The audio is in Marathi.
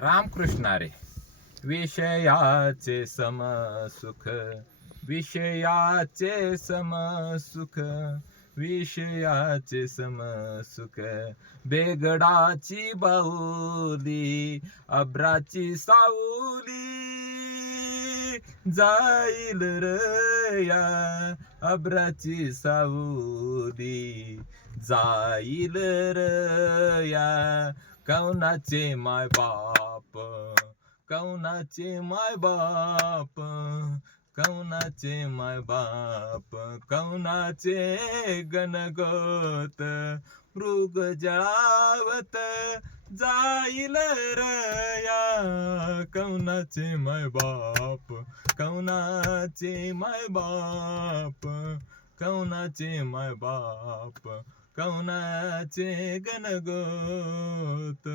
रामकृष्ण हरी. विषयाचे समसुख, विषयाचे समसुख, विषयाचे समसुख, बेगडाची बाहुली, अब्राची सावली, जाईल रया अब्राची सावली, जाईल रया. कौनाचे माय बाप, कौनाचे माय बाप, कौनाचे माय बाप, कौनाचे गणगोत, मृग जळावत जाईल रया. कौनाचे माय बाप, कौनाचे माय बाप, कौनाचे माय बाप, कौनाचे गणगोत.